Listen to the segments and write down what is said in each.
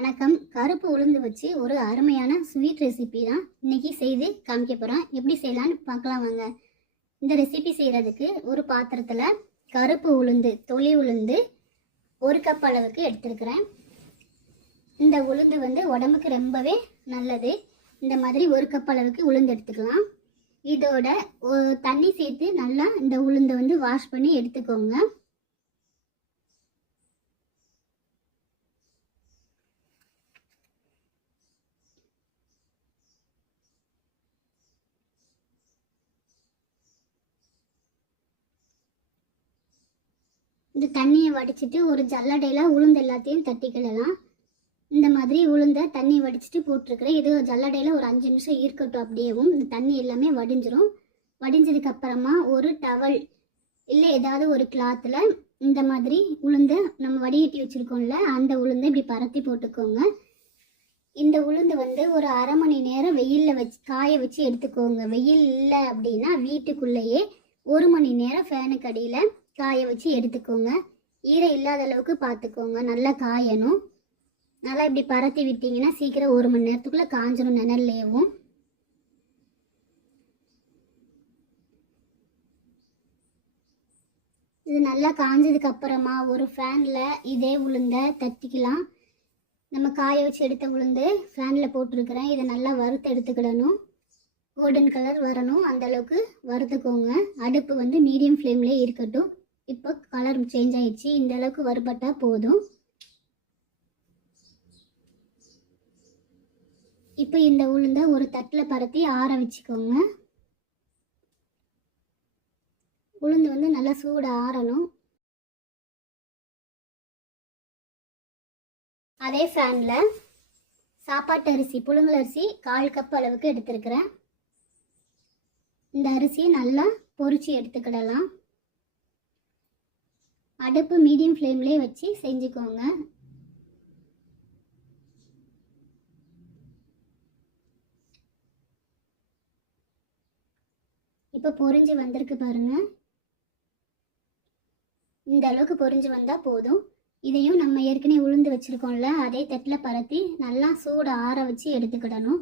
வணக்கம். கருப்பு உளுந்து வச்சு ஒரு அருமையான ஸ்வீட் ரெசிபி தான் இன்னைக்கு செய்து காமிக்க போகிறோம் எப்படி செய்யலான்னு பார்க்கலாம் வாங்க. இந்த ரெசிபி செய்கிறதுக்கு ஒரு பாத்திரத்தில் கருப்பு உளுந்து தொளி உளுந்து ஒரு கப் அளவுக்கு எடுத்துருக்கிறேன். இந்த உளுந்து வந்து உடம்புக்கு ரொம்பவே நல்லது. இந்த மாதிரி ஒரு கப் அளவுக்கு உளுந்து எடுத்துக்கலாம். இதோட தண்ணி சேர்த்து நல்லா இந்த உளுந்தை வந்து வாஷ் பண்ணி எடுத்துக்கோங்க. இந்த தண்ணியை வடிச்சிட்டு ஒரு ஜல்லடையில் உளுந்து எல்லாத்தையும் தட்டிக்கிடலாம் இந்த மாதிரி உளுந்த தண்ணி வடிச்சிட்டு போட்டிருக்கிறேன். இது ஜல்லடையில் ஒரு அஞ்சு நிமிஷம் இருக்கட்டும் அப்படியேவும். இந்த தண்ணி எல்லாமே வடிஞ்சிரும். வடிஞ்சதுக்கப்புறமா ஒரு டவல் இல்லை ஏதாவது ஒரு கிளாத்தில் இந்த மாதிரி உளுந்த நம்ம வடிகட்டி வச்சுருக்கோம்ல அந்த உளுந்தை இப்படி பரத்தி போட்டுக்கோங்க. இந்த உளுந்து வந்து ஒரு அரை மணி நேரம் வெயிலில் வச்சு காய வச்சு எடுத்துக்கோங்க. வெயில் இல்லை அப்படின்னா வீட்டுக்குள்ளேயே ஒரு மணி நேரம் ஃபேனுக்கு அடியில் காய வச்சு எடுத்துக்கோங்க. ஈரம் இல்லாத அளவுக்கு பார்த்துக்கோங்க நல்லா காயணும். நல்லா இப்படி பரத்தி விட்டீங்கன்னா சீக்கிரம் ஒரு மணி நேரத்துக்குள்ளே காஞ்சிடும் நிழல்லேயும் இது நல்லா காஞ்சதுக்கு அப்புறமா ஒரு ஃபேனில் இதே உளுந்த தட்டிக்கலாம். நம்ம காய வச்சு எடுத்த உளுந்து ஃபேனில் போட்டிருக்கிறேன். இதை நல்லா வறுத்து எடுத்துக்கிடணும். கோல்டன் கலர் வரணும். அந்த அளவுக்கு வறுத்துக்கோங்க. அடுப்பு வந்து மீடியம் ஃப்ளேம்லேயே இருக்கட்டும். இப்போ கலர் சேஞ்ச் ஆயிடுச்சு. இந்த அளவுக்கு வறுபட்டா போதும். இப்போ இந்த உளுந்தை ஒரு தட்டில் பரத்தி ஆற வச்சுக்கோங்க. உளுந்து வந்து நல்லா சூடாக ஆறணும். அதே ஃபேனில் சாப்பாட்டு அரிசி புழுங்கல் அரிசி கால் கப் அளவுக்கு எடுத்துருக்கிறேன். இந்த அரிசியை நல்லா பொறிச்சு எடுத்துக்கிடலாம். அடுப்பு மீடியம் ஃப்ளேம்லேயே வச்சு செஞ்சுக்கோங்க. இப்போ பொரிஞ்சு வந்திருக்கு பாருங்க. இந்த அளவுக்கு பொரிஞ்சு வந்தால் போதும். இதையும் நம்ம ஏற்கனவே உளுந்து வச்சுருக்கோம்ல அதே தட்டில் பரத்தி நல்லா சூடு ஆற வச்சு எடுத்துக்கிடணும்.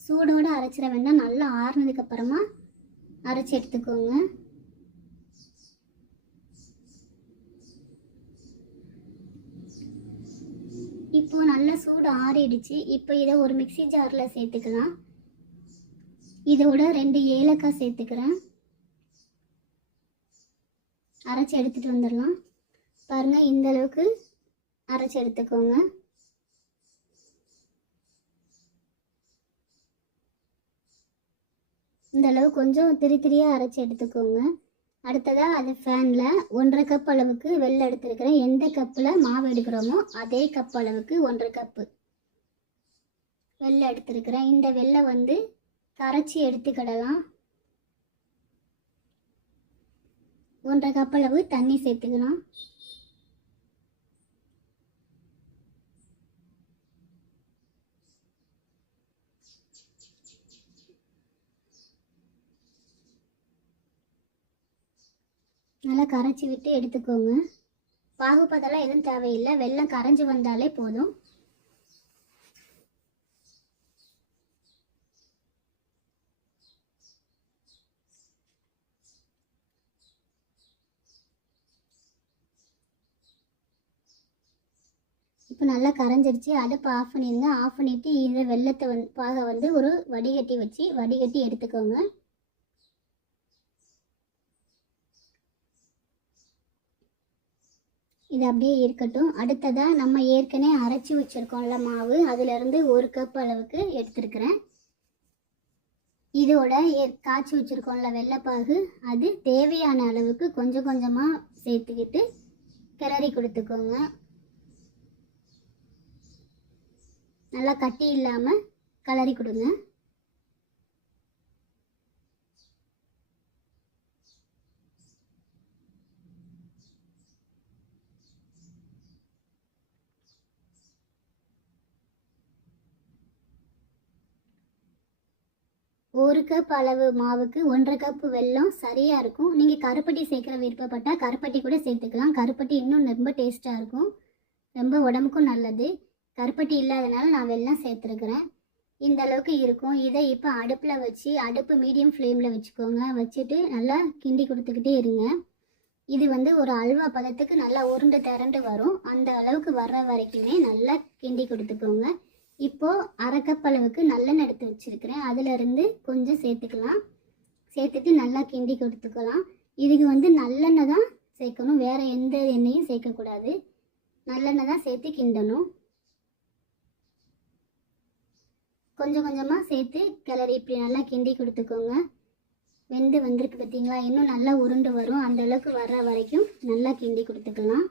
சூடோடு அரைச்சிட வேண்டாம் நல்லா ஆறுனதுக்கப்புறமா அரைச்சி எடுத்துக்கோங்க. இப்போ நல்லா சூடு ஆறிடுச்சு. இப்போ இதை ஒரு மிக்ஸி ஜாரில் சேர்த்துக்கலாம். இதோட ரெண்டு ஏலக்காய் சேர்த்துக்கிறேன். அரைச்சி எடுத்துகிட்டு வந்துடலாம். பாருங்கள் இந்த அளவுக்கு அரைச்சி எடுத்துக்கோங்க. இந்த அளவு கொஞ்சம் திரி திரியாக அரைச்சி எடுத்துக்கோங்க. அடுத்ததாக அது ஃபேனில் ஒன்றரை கப் அளவுக்கு வெள்ளை எடுத்துருக்கிறேன். எந்த கப்பில் மாவு எடுக்கிறோமோ அதே கப் அளவுக்கு ஒன்றரை கப்பு வெள்ளை எடுத்துருக்கிறேன். இந்த வெள்ளை வந்து கரைச்சி எடுத்துக்கிடலாம். ஒன்றரை கப் அளவு தண்ணி சேர்த்துக்கலாம். நல்லா கரைச்சி விட்டு எடுத்துக்கோங்க. பாகுபதெல்லாம் எதுவும் தேவையில்லை. வெள்ளம் கரைஞ்சி வந்தாலே போதும். இப்போ நல்லா கரைஞ்சிருச்சு. அடுப்பு ஆஃப் பண்ணிடுங்க ஆஃப் பண்ணிவிட்டு இதை வெள்ளத்தை வந் பாக வந்து ஒரு வடிகட்டி வச்சு வடிகட்டி எடுத்துக்கோங்க. இது அப்படியே இருக்கட்டும். அடுத்ததாக நம்ம ஏற்கனவே அரைச்சி வச்சுருக்கோம்ல மாவு. அதிலிருந்து ஒரு கப் அளவுக்கு எடுத்துருக்கிறேன். இதோட ஏ- காய்ச்சி வச்சுருக்கோம்ல வெள்ளைப்பாகு. அது தேவையான அளவுக்கு கொஞ்சம் கொஞ்சமாக சேர்த்துக்கிட்டு கிளறி கொடுத்துக்கோங்க. நல்லா கட்டி இல்லாமல் கிளறி கொடுங்க. ஒரு கப் அளவு மாவுக்கு ஒன்றரை கப் வெல்லம் சரியாக இருக்கும். நீங்கள் கருப்பட்டி சேர்க்குற விருப்பப்பட்டால் கருப்பட்டி கூட சேர்த்துக்கலாம். கருப்பட்டி இன்னும் ரொம்ப டேஸ்ட்டாக இருக்கும். ரொம்ப உடம்புக்கும் நல்லது. கருப்பட்டி இல்லாதனால நான் வெல்லம் சேர்த்துருக்குறேன். இந்த அளவுக்கு இருக்கும். இதை இப்போ அடுப்பில் வச்சு அடுப்பு மீடியம் ஃப்ளேமில் வச்சுக்கோங்க. வச்சுட்டு நல்லா கிண்டி கொடுத்துக்கிட்டே இருங்க. இது வந்து ஒரு அல்வா பதத்துக்கு நல்லா உருண்டு திரண்டு வரும். அந்த அளவுக்கு வர்ற வரைக்குமே நல்லா கிண்டி கொடுத்துக்கோங்க. இப்போது அரை கப் அளவுக்கு நல்லெண்ணெய் எடுத்து வச்சுருக்கிறேன். அதிலிருந்து கொஞ்சம் சேர்த்துக்கலாம். சேர்த்துட்டு நல்லா கிண்டி கொடுத்துக்கலாம். இதுக்கு வந்து நல்லெண்ணெய் தான் சேர்க்கணும். வேறு எந்த எண்ணெயும் சேர்க்கக்கூடாது. நல்லெண்ணெய் தான் சேர்த்து கிண்டணும். கொஞ்சம் கொஞ்சமாக சேர்த்து கிளறி இப்படி நல்லா கிண்டி கொடுத்துக்கோங்க. வெந்து வந்திருக்கு பார்த்தீங்களா இன்னும் நல்லா உருண்டு வரும். அந்த அளவுக்கு வர்ற வரைக்கும் நல்லா கிண்டி கொடுத்துக்கலாம்.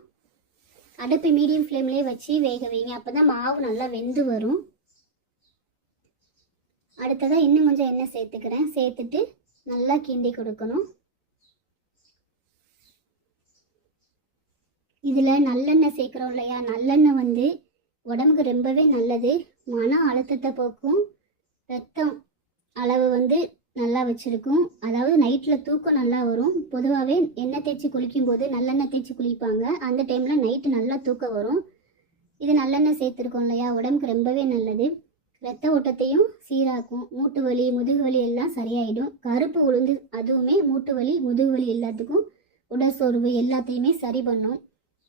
அடுப்பு மீடியம் ஃப்ளேம்லேயே வச்சு வேக வைங்க. அப்போ தான் மாவு நல்லா வெந்து வரும். அடுத்ததாக இன்னும் கொஞ்சம் எண்ணெய் சேர்த்துக்கிறேன். சேர்த்துட்டு நல்லா கிண்டி கொடுக்கணும். இதில் நல்லெண்ணெய் சேர்க்குறோம் இல்லையா? நல்லெண்ணெய் வந்து உடம்புக்கு ரொம்பவே நல்லது. மன அழுத்தத்தை போக்கும். ரத்தம் அளவு வந்து நல்லா வச்சுருக்கும். அதாவது நைட்டில் தூக்கம் நல்லா வரும். பொதுவாகவே எண்ணெய் தேய்ச்சி குளிக்கும்போது நல்லெண்ணெய் தேய்ச்சி குளிப்பாங்க. அந்த டைமில் நைட்டு நல்லா தூக்கம் வரும். இது நல்லெண்ணெய் சேர்த்துருக்கோம் இல்லையா? உடம்புக்கு ரொம்பவே நல்லது. ரத்த ஓட்டத்தையும் சீராக்கும். மூட்டு வலி முதுகு வலி எல்லாம் சரியாயிடும். கருப்பு உளுந்து அதுவுமே மூட்டு வலி முதுகு வலி எல்லாத்துக்கும் உடல் சோர்வு எல்லாத்தையுமே சரி பண்ணும்.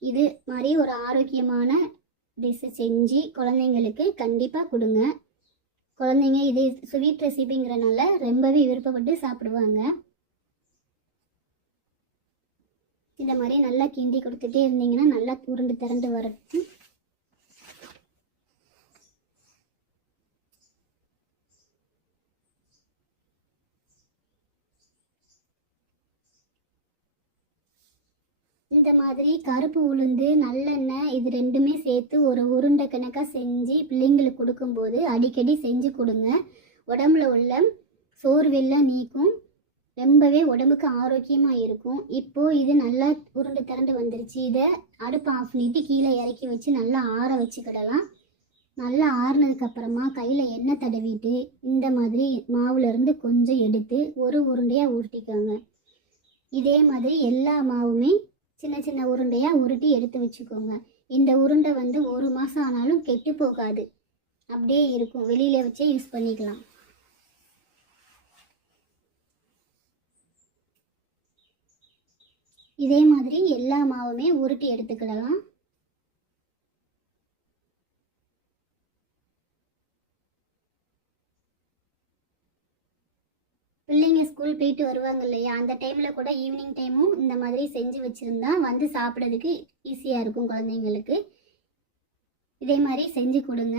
இது மாதிரி ஒரு ஆரோக்கியமான டிஷ்ஷு செஞ்சு குழந்தைங்களுக்கு கண்டிப்பாக கொடுங்க. குழந்தைங்க இது ஸ்வீட் ரெசிபிங்கிறனால ரொம்பவே விருப்பப்பட்டு சாப்பிடுவாங்க. இந்த மாதிரி நல்லா கிண்டி கொடுத்துட்டே இருந்தீங்கன்னா நல்லா உருண்டு திரண்டு வரட்டும் இந்த மாதிரி கருப்பு உளுந்து நல்லெண்ணெய் இது ரெண்டுமே சேர்த்து ஒரு உருண்டை கணக்காக செஞ்சு பிள்ளைங்களுக்கு கொடுக்கும்போது அடிக்கடி செஞ்சு கொடுங்க. உடம்புல உள்ள சோர்வெல்லாம் நீக்கும். ரொம்பவே உடம்புக்கு ஆரோக்கியமாக இருக்கும். இப்போது இது நல்லா உருண்டு திரண்டு வந்துருச்சு. இதை அடுப்பு ஆஃப் பண்ணிட்டு கீழே இறக்கி வச்சு நல்லா ஆற வச்சுக்கிடலாம். நல்லா ஆறுனதுக்கப்புறமா கையில் எண்ணெய் தடவிட்டு இந்த மாதிரி மாவுலேருந்து கொஞ்சம் எடுத்து ஒரு உருண்டையாக உருட்டிக்கோங்க இதே மாதிரி எல்லா மாவுமே சின்ன சின்ன உருண்டையாக உருட்டி எடுத்து வச்சுக்கோங்க. இந்த உருண்டை வந்து ஒரு மாதம் ஆனாலும் கெட்டு போகாது. அப்படியே இருக்கும். வெளியில் வச்சே யூஸ் பண்ணிக்கலாம். இதே மாதிரி எல்லா மாவுமே உருட்டி எடுத்துக்கிடலாம். பிள்ளைங்க ஸ்கூல் போயிட்டு வருவாங்க இல்லையா? அந்த டைமில் கூட ஈவினிங் டைமும் இந்த மாதிரி செஞ்சு வச்சுருந்தா வந்து சாப்பிட்றதுக்கு ஈஸியாக இருக்கும் குழந்தைங்களுக்கு. இதே மாதிரி செஞ்சு கொடுங்க.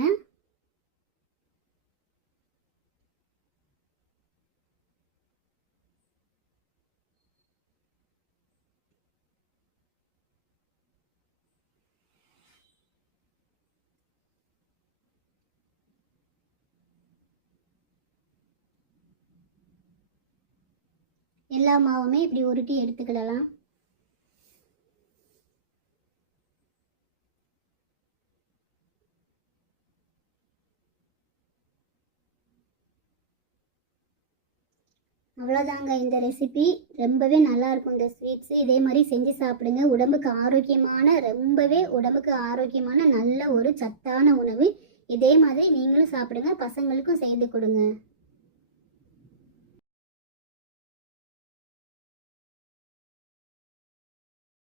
எல்லா மாவுமே இப்படி உருட்டி எடுத்துக்கிடலாம். அவ்வளோதாங்க இந்த ரெசிபி ரொம்பவே நல்லாயிருக்கும் இந்த ஸ்வீட்ஸு இதே மாதிரி செஞ்சு சாப்பிடுங்க. உடம்புக்கு ஆரோக்கியமான ரொம்பவே உடம்புக்கு ஆரோக்கியமான நல்ல ஒரு சத்தான உணவு. இதே மாதிரி நீங்களும் சாப்பிடுங்க. பசங்களுக்கும் செய்து கொடுங்க.